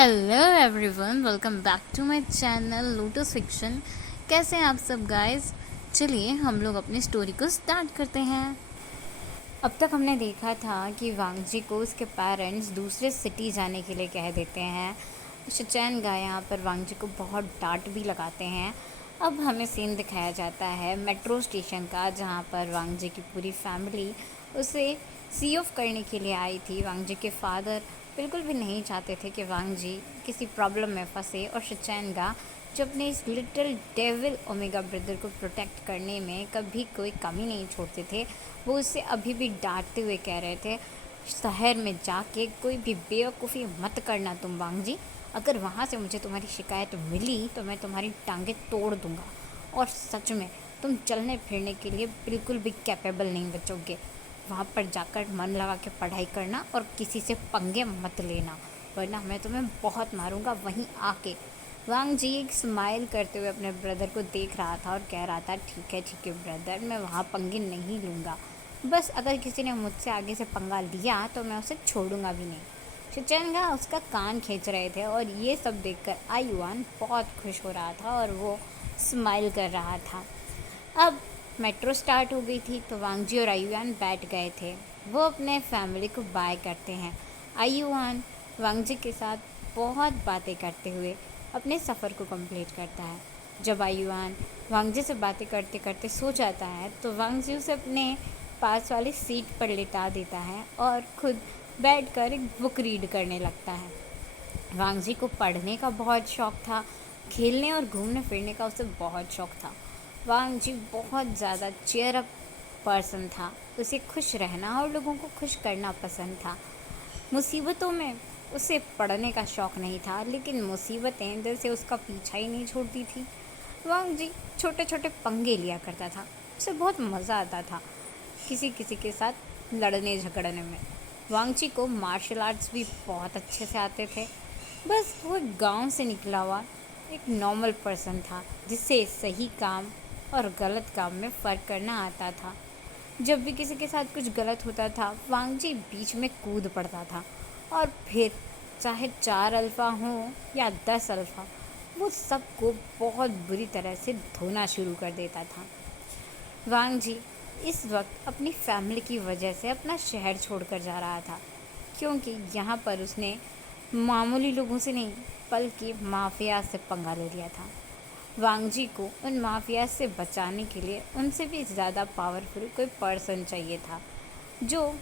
Hello everyone, welcome back to my channel Lotus Fiction. कैसे हैं आप सब गाइस? चलिए हम लोग अपनी स्टोरी को स्टार्ट करते हैं। अब तक हमने देखा था कि वांगजी को उसके पेरेंट्स दूसरे सिटी जाने के लिए कह देते हैं। शिचैन गा यहाँ पर वांगजी को बहुत डांट भी लगाते हैं। अब हमें सीन दिखाया जाता है मेट्रो स्टेशन का, जहाँ पर वांगजी की पूरी फैमिली उसे सी ऑफ करने के लिए आई थी। वांगजी के फादर बिल्कुल भी नहीं चाहते थे कि वांगजी किसी प्रॉब्लम में फंसे, और शिचैन गा जो अपने इस लिटिल डेविल ओमेगा ब्रदर को प्रोटेक्ट करने में कभी कोई कमी नहीं छोड़ते थे, वो उससे अभी भी डांटते हुए कह रहे थे, शहर में जाके कोई भी बेवकूफ़ी मत करना तुम वांगजी। अगर वहाँ से मुझे तुम्हारी शिकायत मिली तो मैं तुम्हारी टांगें तोड़ दूँगा, और सच में तुम चलने फिरने के लिए बिल्कुल भी कैपेबल नहीं बचोगे। वहाँ पर जाकर मन लगा के पढ़ाई करना और किसी से पंगे मत लेना, वरना मैं तुम्हें बहुत मारूंगा वहीं आके। वांग जी एक स्माइल करते हुए अपने ब्रदर को देख रहा था और कह रहा था, ठीक है ब्रदर, मैं वहाँ पंगे नहीं लूँगा। बस अगर किसी ने मुझसे आगे से पंगा लिया तो मैं उसे छोड़ूंगा भी नहीं। शिचैनगा उसका कान खींच रहे थे, और ये सब देखकर आयुआन बहुत खुश हो रहा था और वो स्माइल कर रहा था। अब मेट्रो स्टार्ट हो गई थी तो वांगजी और आयुआन बैठ गए थे। वो अपने फैमिली को बाय करते हैं। आयुआन वांगजी के साथ बहुत बातें करते हुए अपने सफ़र को कंप्लीट करता है। जब आयुआन वांगजी से बातें करते करते सो जाता है तो वांगजी उसे अपने पास वाली सीट पर लिटा देता है और खुद बैठकर एक बुक रीड करने लगता है। वांगजी को पढ़ने का बहुत शौक़ था, खेलने और घूमने फिरने का उसे बहुत शौक़ था। वांगजी बहुत ज़्यादा चीयर अप पर्सन था। उसे खुश रहना और लोगों को खुश करना पसंद था। मुसीबतों में उसे पढ़ने का शौक़ नहीं था, लेकिन मुसीबतें दिल से उसका पीछा ही नहीं छोड़ती थी। वांगजी छोटे छोटे पंगे लिया करता था, उसे बहुत मज़ा आता था किसी किसी के साथ लड़ने झगड़ने में। वांगजी को मार्शल आर्ट्स भी बहुत अच्छे से आते थे। बस वो एक गाँव से निकला हुआ एक नॉर्मल पर्सन था, जिससे सही काम और गलत काम में फ़र्क करना आता था। जब भी किसी के साथ कुछ गलत होता था, वांगजी बीच में कूद पड़ता था, और फिर चाहे 4 अल्फ़ा हों या 10 अल्फ़ा, वो सबको बहुत बुरी तरह से धोना शुरू कर देता था। वांगजी इस वक्त अपनी फैमिली की वजह से अपना शहर छोड़कर जा रहा था, क्योंकि यहाँ पर उसने मामूली लोगों से नहीं बल्कि माफिया से पंगा ले लिया था। वांगजी को उन माफिया से बचाने के लिए उनसे भी ज़्यादा पावरफुल कोई पर्सन चाहिए था, जो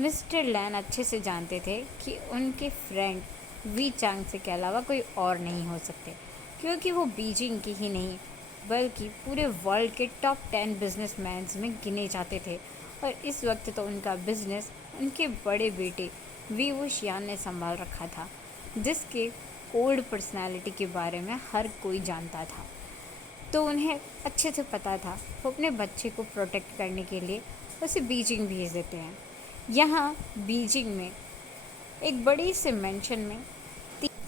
मिस्टर लैन अच्छे से जानते थे कि उनके फ्रेंड वी चांग से के अलावा कोई और नहीं हो सकते, क्योंकि वो बीजिंग की ही नहीं बल्कि पूरे वर्ल्ड के टॉप 10 बिजनेसमैन्स में गिने जाते थे। और इस वक्त तो उनका बिजनेस उनके बड़े बेटे वी वुशियान ने संभाल रखा था, जिसके कोल्ड पर्सनालिटी के बारे में हर कोई जानता था। तो उन्हें अच्छे से पता था, वो अपने बच्चे को प्रोटेक्ट करने के लिए उसे बीजिंग भेज देते हैं। यहाँ बीजिंग में एक बड़ी से मेंशन में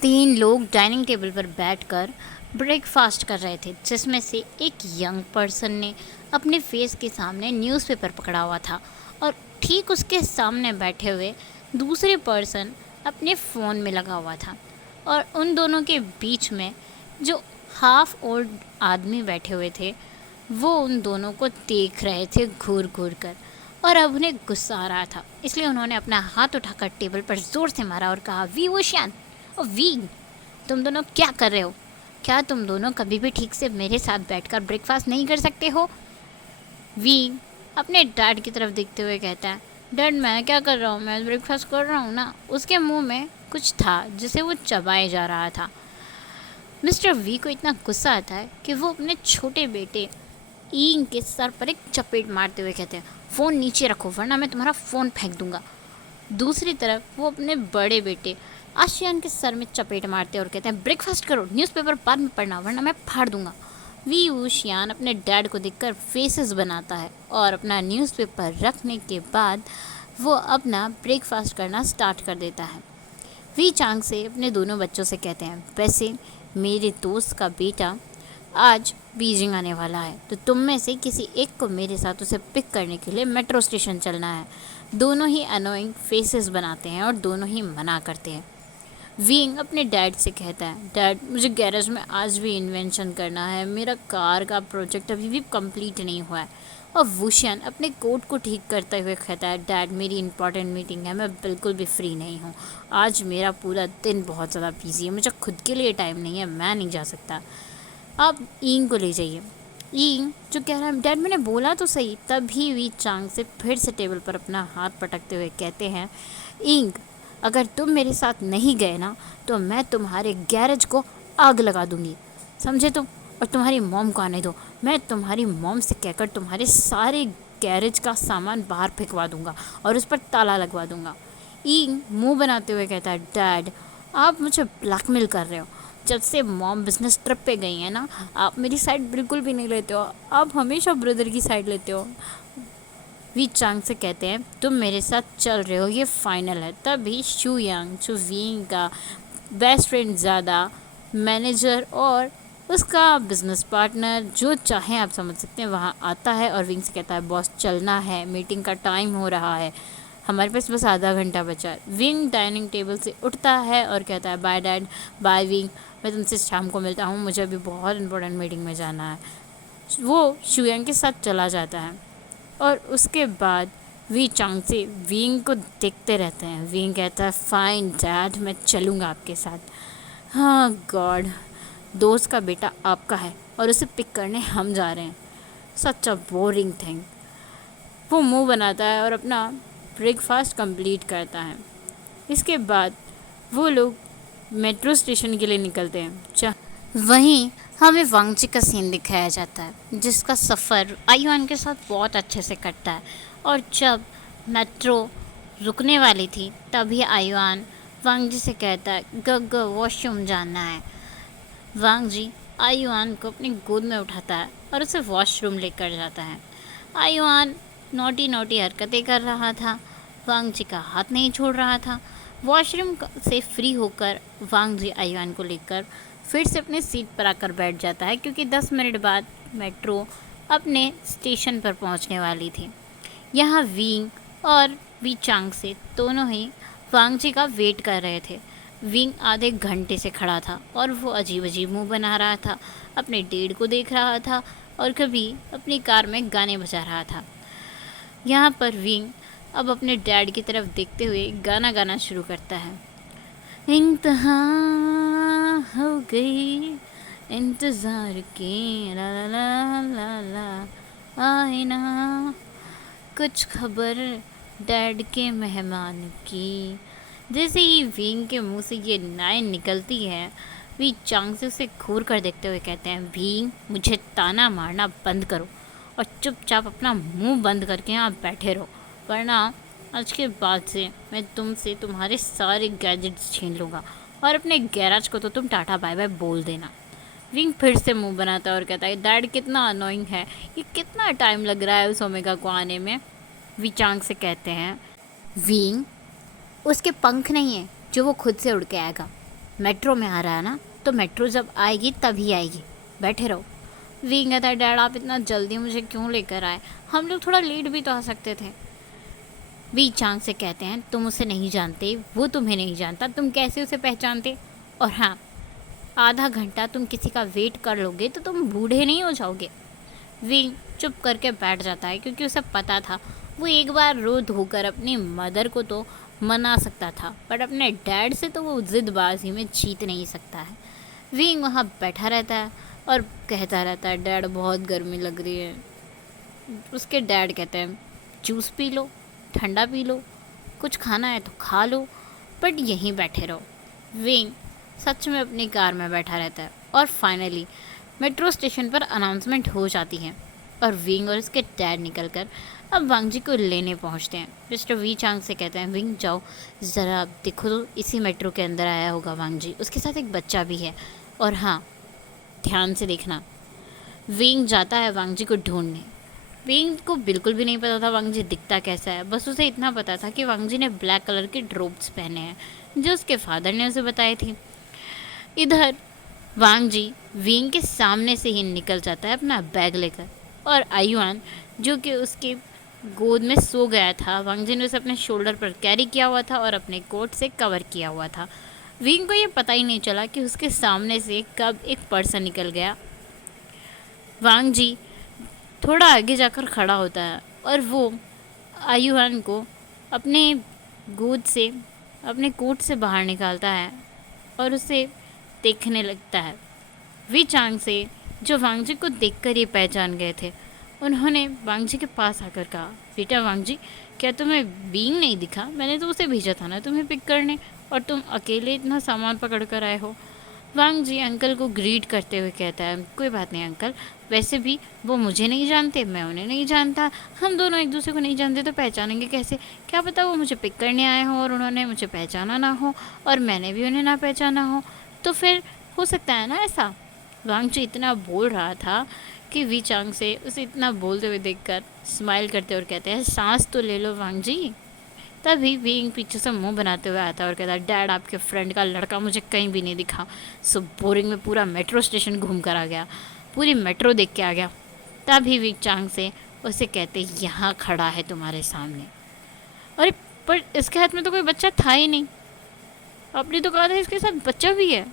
3 लोग डाइनिंग टेबल पर बैठकर ब्रेकफास्ट कर रहे थे, जिसमें से एक यंग पर्सन ने अपने फेस के सामने न्यूज़पेपर पकड़ा हुआ था, और ठीक उसके सामने बैठे हुए दूसरे पर्सन अपने फ़ोन में लगा हुआ था। और उन दोनों के बीच में जो हाफ ओल्ड आदमी बैठे हुए थे, वो उन दोनों को देख रहे थे घूर घूर कर, और अब उन्हें गुस्सा आ रहा था। इसलिए उन्होंने अपना हाथ उठाकर टेबल पर ज़ोर से मारा और कहा, वी वुशियान और वी, तुम दोनों क्या कर रहे हो? क्या तुम दोनों कभी भी ठीक से मेरे साथ बैठकर ब्रेकफास्ट नहीं कर सकते हो? वी अपने डैड की तरफ देखते हुए कहता है, डैड मैं क्या कर रहा हूँ, मैं ब्रेकफास्ट कर रहा हूँ ना। उसके मुंह में कुछ था जिसे वो चबाए जा रहा था। मिस्टर वी को इतना गुस्सा आता है कि वो अपने छोटे बेटे ईंग के सर पर एक चपेट मारते हुए कहते हैं, फ़ोन नीचे रखो वरना मैं तुम्हारा फ़ोन फेंक दूंगा। दूसरी तरफ वो अपने बड़े बेटे आशियान के सर में चपेट मारते और कहते हैं, ब्रेकफास्ट करो, न्यूज़पेपर बाद में पढ़ना वरना मैं फाड़ दूंगा। वी वुशियान अपने डैड को देखकर फेसेस बनाता है, और अपना न्यूज़पेपर रखने के बाद वो अपना ब्रेकफास्ट करना स्टार्ट कर देता है। वी चांग से अपने दोनों बच्चों से कहते हैं, वैसे मेरे दोस्त का बेटा आज बीजिंग आने वाला है, तो तुम में से किसी एक को मेरे साथ उसे पिक करने के लिए मेट्रो स्टेशन चलना है। दोनों ही अनोइंग फेसेस बनाते हैं और दोनों ही मना करते हैं। विंग अपने डैड से कहता है, डैड मुझे गैरेज में आज भी इन्वेंशन करना है, मेरा कार का प्रोजेक्ट अभी भी कंप्लीट नहीं हुआ है। और वुशियन अपने कोट को ठीक करते हुए कहता है, डैड मेरी इंपॉर्टेंट मीटिंग है, मैं बिल्कुल भी फ्री नहीं हूँ, आज मेरा पूरा दिन बहुत ज़्यादा बिजी है, मुझे खुद के लिए टाइम नहीं है, मैं नहीं जा सकता, आप ईंग को ले जाइए। ईंग जो कह रहा है, डैड मैंने बोला तो सही। तभी वी चांग से फिर से टेबल पर अपना हाथ पटकते हुए कहते हैं, ईंग अगर तुम मेरे साथ नहीं गए ना तो मैं तुम्हारे गैरेज को आग लगा दूंगी, समझे तुम? और तुम्हारी मॉम को आने दो, मैं तुम्हारी मॉम से कहकर तुम्हारे सारे गैरेज का सामान बाहर फेंकवा दूंगा और उस पर ताला लगवा दूंगा। ईंग मुंह बनाते हुए कहता है, डैड आप मुझे ब्लैकमेल कर रहे हो, जब से मॉम बिजनेस ट्रिप पे गई है ना आप मेरी साइड बिल्कुल भी नहीं लेते हो, आप हमेशा ब्रदर की साइड लेते हो। वी चांग से कहते हैं, तुम मेरे साथ चल रहे हो, ये फाइनल है। तभी शू यांग जो विंग का बेस्ट फ्रेंड ज़्यादा मैनेजर और उसका बिजनेस पार्टनर जो चाहे आप समझ सकते हैं वहाँ आता है और विंग से कहता है, बॉस चलना है, मीटिंग का टाइम हो रहा है, हमारे पास बस आधा घंटा बचा है। विंग डाइनिंग टेबल से उठता है और कहता है, बाय डैड, बाय विंग, मैं तुमसे शाम को मिलता हूँ, मुझे अभी बहुत इंपॉर्टेंट मीटिंग में जाना है। वो शुयांग के साथ चला जाता है और उसके बाद वी चांग से विंग को देखते रहते हैं। विंग कहता है, फाइन डैड, मैं चलूँगा आपके साथ। हाँ गॉड, दोस्त का बेटा आपका है और उसे पिक करने हम जा रहे हैं, सच अ बोरिंग थिंग। वो मुंह बनाता है और अपना ब्रेकफास्ट कंप्लीट करता है। इसके बाद वो लोग मेट्रो स्टेशन के लिए निकलते हैं। वहीं हमें वांगजी का सीन दिखाया जाता है जिसका सफ़र आयुआन के साथ बहुत अच्छे से कटता है। और जब मेट्रो रुकने वाली थी तभी आयुआन वांगजी से कहता है, गग वॉशरूम जाना है। वांगजी आयुआन को अपनी गोद में उठाता है और उसे वॉशरूम लेकर जाता है। आयुआन नोटी नोटी हरकतें कर रहा था, वांगजी का हाथ नहीं छोड़ रहा था। वॉशरूम से फ्री होकर वांगजी आयुआन को लेकर फिर से अपने सीट पर आकर बैठ जाता है क्योंकि 10 मिनट बाद मेट्रो अपने स्टेशन पर पहुंचने वाली थी। यहाँ विंग और वी चांग से दोनों ही वांगजी का वेट कर रहे थे। विंग आधे घंटे से खड़ा था और वो अजीब अजीब मुँह बना रहा था, अपने डेड को देख रहा था और कभी अपनी कार में गाने बजा रहा था। यहाँ पर विंग अब अपने डैड की तरफ देखते हुए गाना गाना शुरू करता है, इंतहा हो गई इंतज़ार की, ला ला ला ला ला आए ना कुछ खबर डैड के मेहमान की। जैसे ही विंग के मुंह से ये लाइन निकलती है, वी चांग से उसे घूर कर देखते हुए कहते हैं, विंग मुझे ताना मारना बंद करो और चुपचाप अपना मुंह बंद करके यहाँ बैठे रहो, वरना आज के बाद से मैं तुमसे तुम्हारे सारे गैजेट्स छीन लूँगा और अपने गैराज को तो तुम टाटा बाय बाय बोल देना। विंग फिर से मुंह बनाता है और कहता है, डैड कितना अनोइंग है, ये कितना टाइम लग रहा है उस ओमेगा को आने में। वी चांग से कहते हैं, विंग उसके पंख नहीं है जो वो खुद से उड़ के आएगा, मेट्रो में आ रहा है ना तो मेट्रो जब आएगी तभी आएगी, बैठे रहो। विंग कहता है, डैड आप इतना जल्दी मुझे क्यों लेकर आए, हम लोग थोड़ा लेट भी तो आ सकते थे। वी चांग से कहते हैं, तुम उसे नहीं जानते, वो तुम्हें नहीं जानता, तुम कैसे उसे पहचानते? और हाँ, आधा घंटा तुम किसी का वेट कर लोगे तो तुम बूढ़े नहीं हो जाओगे। विंग चुप करके बैठ जाता है क्योंकि उसे पता था वो एक बार रो धोकर अपनी मदर को तो मना सकता था पर अपने डैड से तो वो ज़िदबाजी में जीत नहीं सकता है। विंग वहाँ बैठा रहता है और कहता रहता है, डैड बहुत गर्मी लग रही है। उसके डैड कहते हैं, जूस पी लो, ठंडा पी लो, कुछ खाना है तो खा लो, बट यहीं बैठे रहो। विंग सच में अपनी कार में बैठा रहता है और फाइनली मेट्रो स्टेशन पर अनाउंसमेंट हो जाती है और विंग और उसके डैड निकलकर अब वांगजी को लेने पहुंचते हैं। मिस्टर वी चांग से कहते हैं, विंग जाओ ज़रा देखो तो इसी मेट्रो के अंदर आया होगा वांगजी, उसके साथ एक बच्चा भी है, और हाँ ध्यान से देखना। विंग जाता है वांगजी को ढूंढने। विंग को बिल्कुल भी नहीं पता था वांगजी दिखता कैसा है, बस उसे इतना पता था कि वांगजी ने ब्लैक कलर के ड्रोप्स पहने हैं जो उसके फादर ने उसे बताए थे। इधर वांगजी विंग के सामने से ही निकल जाता है अपना बैग लेकर और आयुआन जो कि उसके गोद में सो गया था, वांगजी ने उसे अपने शोल्डर पर कैरी किया हुआ था और अपने कोट से कवर किया हुआ था। विंग को ये पता ही नहीं चला कि उसके सामने से कब एक पर्सन निकल गया। वांग जी थोड़ा आगे जाकर खड़ा होता है और वो आयुआन को अपने गोद से, अपने कोट से बाहर निकालता है और उसे देखने लगता है। वी चांग से, जो वांग जी को देखकर ये पहचान गए थे, उन्होंने वांग जी के पास आकर कहा, बेटा वांग जी, क्या तुम्हें बीइंग नहीं दिखा? मैंने तो उसे भेजा था ना तुम्हें पिक करने, और तुम अकेले इतना सामान पकड़ कर आए हो। वांग जी अंकल को ग्रीट करते हुए कहता है, कोई बात नहीं अंकल, वैसे भी वो मुझे नहीं जानते, मैं उन्हें नहीं जानता, हम दोनों एक दूसरे को नहीं जानते तो पहचानेंगे कैसे? क्या पता वो मुझे पिक करने आए हों और उन्होंने मुझे पहचाना ना हो और मैंने भी उन्हें ना पहचाना हो, तो फिर हो सकता है ना ऐसा। वांग जी इतना बोल रहा था कि वी चांग से उसे इतना बोलते हुए देखकर स्माइल करते और कहते हैं, सांस तो ले लो वांग जी। तभी विंग पीछे से मुंह बनाते हुए आता है और कहता है, डैड आपके फ्रेंड का लड़का मुझे कहीं भी नहीं दिखा, सो बोरिंग में पूरा मेट्रो स्टेशन घूम कर आ गया, पूरी मेट्रो देख के आ गया। तभी विंग चांग से उसे कहते, यहाँ खड़ा है तुम्हारे सामने। अरे पर इसके हाथ में तो कोई बच्चा था ही नहीं, आपने तो कहा था इसके साथ बच्चा भी है।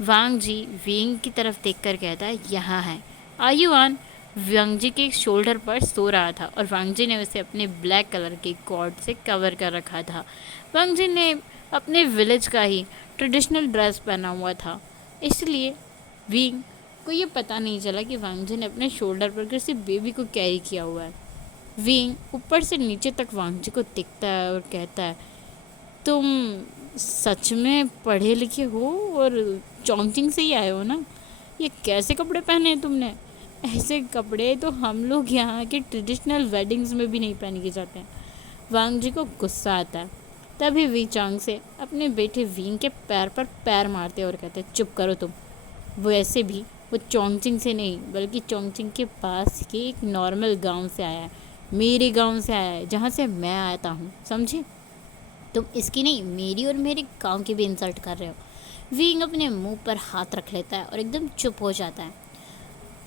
वांग जी विंग की तरफ देखकर कहता है, यहाँ है। आयुआन वांग जी के शोल्डर पर सो रहा था और वांग जी ने उसे अपने ब्लैक कलर के कॉर्ड से कवर कर रखा था। वांग जी ने अपने विलेज का ही ट्रेडिशनल ड्रेस पहना हुआ था, इसलिए विंग को ये पता नहीं चला कि वांग जी ने अपने शोल्डर पर किसी बेबी को कैरी किया हुआ है। विंग ऊपर से नीचे तक वांग जी को दिखता है और कहता है, तुम सच में पढ़े लिखे हो और चोंगचिंग से ही आए हो ना? ये कैसे कपड़े पहने हैं तुमने? ऐसे कपड़े तो हम लोग यहाँ के ट्रेडिशनल वेडिंग्स में भी नहीं पहन के जाते हैं। वांग जी को गुस्सा आता है। तभी वी चांग से अपने बेटे विंग के पैर पर पैर मारते और कहते, चुप करो तुम। वो ऐसे भी वो चोंगचिंग से नहीं, बल्कि चोंगचिंग के पास के एक नॉर्मल गांव से आया है, मेरे गांव से आया है, जहाँ से मैं आता हूँ, समझे? तुम इसकी नहीं, मेरी और मेरे गांव की भी इंसल्ट कर रहे हो। विंग अपने मुंह पर हाथ रख लेता है और एकदम चुप हो जाता है।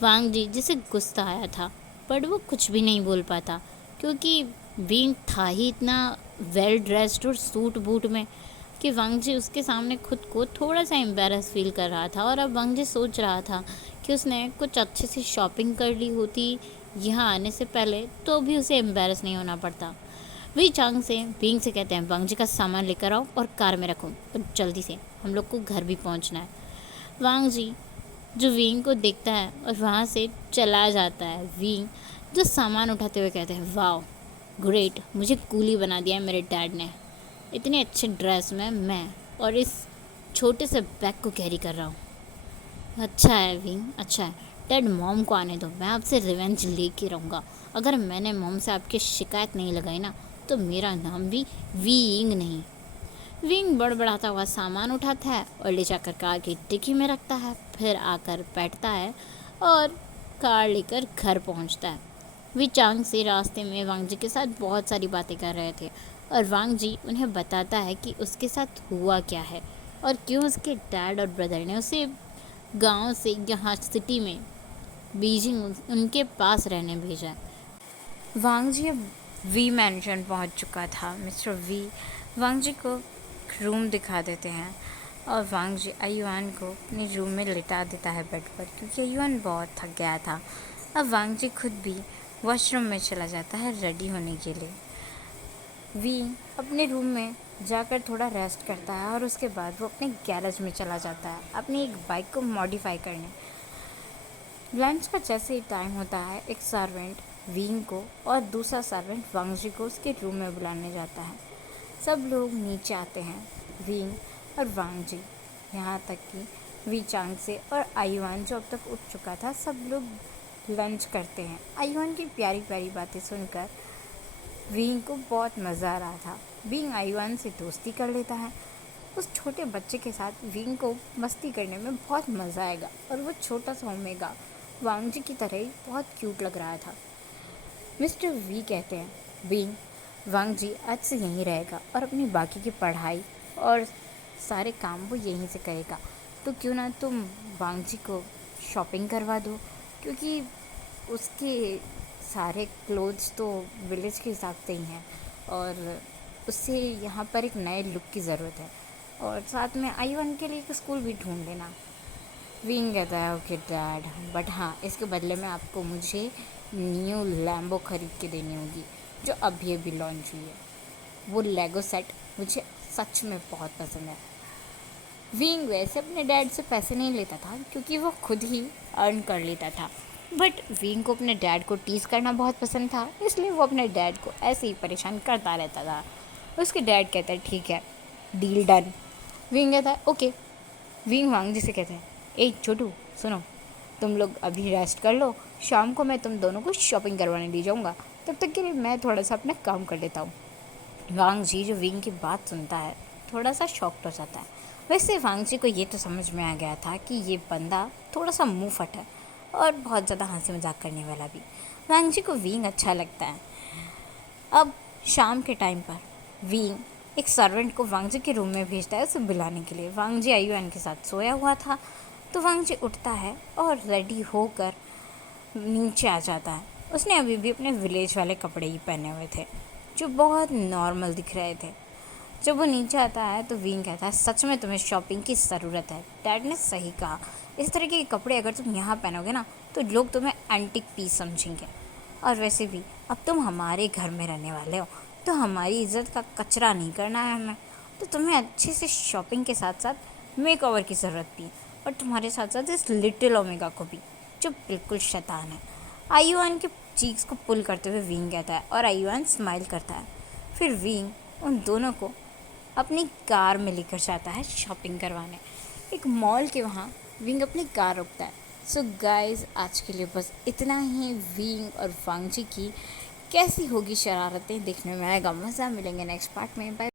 वांग जी जिसे गुस्सा आया था, पर वो कुछ भी नहीं बोल पाता, क्योंकि विंग था ही इतना वेल ड्रेस्ड और सूट बूट में कि वांग जी उसके सामने खुद को थोड़ा सा एम्बेरस फील कर रहा था। और अब वांग जी सोच रहा था कि उसने कुछ अच्छे से शॉपिंग कर ली होती यहाँ आने से पहले, तो भी उसे एम्बेरस नहीं होना पड़ता। वी चांग से विंग से कहते हैं, वांग जी का सामान लेकर आओ और कार में रखो और जल्दी से, हम लोग को घर भी पहुंचना है। वांग जी जो विंग को देखता है और वहाँ से चला जाता है। विंग जो सामान उठाते हुए कहते हैं, वाओ ग्रेट, मुझे कूली बना दिया है मेरे डैड ने, इतने अच्छे ड्रेस में मैं और इस छोटे से बैग को कैरी कर रहा हूँ। अच्छा है विंग, अच्छा है। डैड मॉम को आने दो, मैं आपसे रिवेंज लेके रहूँगा। अगर मैंने मॉम से आपकी शिकायत नहीं लगाई ना, तो मेरा नाम भी विंग नहीं। विंग बड़बड़ाता हुआ सामान उठाता है और ले जाकर कार की डिक्की में रखता है, फिर आकर बैठता है और कार लेकर घर पहुंचता है। वी चांग से रास्ते में वांग जी के साथ बहुत सारी बातें कर रहे थे और वांग जी उन्हें बताता है कि उसके साथ हुआ क्या है और क्यों उसके डैड और ब्रदर ने उसे गांव से यहाँ सिटी में बीजिंग उनके पास रहने भेजा है। वांग जी अब वी मैंशन पहुँच चुका था। मिस्टर वी वांग जी को रूम दिखा देते हैं और वांग जी आयुआन को अपने रूम में लिटा देता है बेड पर, क्योंकि आयुआन बहुत थक गया था। अब वांग जी खुद भी वॉशरूम में चला जाता है रेडी होने के लिए। वी अपने रूम में जाकर थोड़ा रेस्ट करता है और उसके बाद वो अपने गैरेज में चला जाता है अपनी एक बाइक को मॉडिफाई करने। लंच का जैसे ही टाइम होता है, एक सर्वेंट विंग को और दूसरा सर्वेंट वांग जी को उसके रूम में बुलाने जाता है। सब लोग नीचे आते हैं, विंग और वांग जी, यहाँ तक कि वी चांग से और आयुआन जो अब तक उठ चुका था, सब लोग लंच करते हैं। आयुआन की प्यारी प्यारी बातें सुनकर विंग को बहुत मज़ा आ रहा था। विंग आयुआन से दोस्ती कर लेता है। उस छोटे बच्चे के साथ विंग को मस्ती करने में बहुत मज़ा आएगा और वो छोटा सा ओमेगा वांग जी की तरह ही बहुत क्यूट लग रहा था। मिस्टर वी कहते हैं, विंग वांग जी आज से यहीं रहेगा और अपनी बाकी की पढ़ाई और सारे काम वो यहीं से करेगा, तो क्यों ना तुम वांग जी को शॉपिंग करवा दो, क्योंकि उसके सारे क्लोथ्स तो विलेज के हिसाब से ही हैं और उससे यहाँ पर एक नए लुक की ज़रूरत है। और साथ में आईवन के लिए एक स्कूल भी ढूंढ लेना। विंग कहता है ओके डैड, बट हाँ इसके बदले में आपको मुझे न्यू लैम्बो खरीद के देनी होगी जो अभी अभी लॉन्च हुई है। वो लेगो सेट मुझे सच में बहुत पसंद है। विंग वैसे अपने डैड से पैसे नहीं लेता था क्योंकि वो खुद ही अर्न कर लेता था, बट विंग को अपने डैड को टीज़ करना बहुत पसंद था, इसलिए वो अपने डैड को ऐसे ही परेशान करता रहता था। उसके डैड कहता है ठीक है, डील डन। विंग कहता है ओके। विंग वांग जी से कहते हैं ए छोटू सुनो, तुम लोग अभी रेस्ट कर लो, शाम को मैं तुम दोनों को शॉपिंग करवाने ले जाऊँगा, तब तक के लिए मैं थोड़ा सा अपना काम कर लेता हूँ। वांग जी जो विंग की बात सुनता है थोड़ा सा शॉक्ड हो जाता है। वैसे वांग जी को ये तो समझ में आ गया था कि ये बंदा थोड़ा सा मुंह फट है और बहुत ज़्यादा हंसी मजाक करने वाला भी। वांग जी को विंग अच्छा लगता है। अब शाम के टाइम पर विंग एक सर्वेंट को वांग जी के रूम में भेजता है उसे बुलाने के लिए। वांग जी आयुआन के साथ सोया हुआ था, तो वांग जी उठता है और रेडी होकर नीचे आ जाता है। उसने अभी भी अपने विलेज वाले कपड़े ही पहने हुए थे जो बहुत नॉर्मल दिख रहे थे। जब वो नीचे आता है तो विंग कहता है सच में तुम्हें शॉपिंग की ज़रूरत है, डैड ने सही कहा, इस तरह के कपड़े अगर तुम यहाँ पहनोगे ना तो लोग तुम्हें एंटिक पीस समझेंगे, और वैसे भी अब तुम हमारे घर में रहने वाले हो तो हमारी इज्जत का कचरा नहीं करना है हमें, तो तुम्हें अच्छे से शॉपिंग के साथ साथ मेक ओवर की ज़रूरत भी है, और तुम्हारे साथ साथ इस लिटिल ओमेगा को भी जो बिल्कुल शैतान है। आयुआन के चीक्स को पुल करते हुए विंग कहता है और आयुआन स्माइल करता है। फिर विंग उन दोनों को अपनी कार में लेकर जाता है शॉपिंग करवाने। एक मॉल के वहाँ विंग अपनी कार रोकता है। सो गाइस आज के लिए बस इतना ही। विंग और वांग जी की कैसी होगी शरारतें देखने में आएगा मज़ा। मिलेंगे नेक्स्ट पार्ट में। बाय।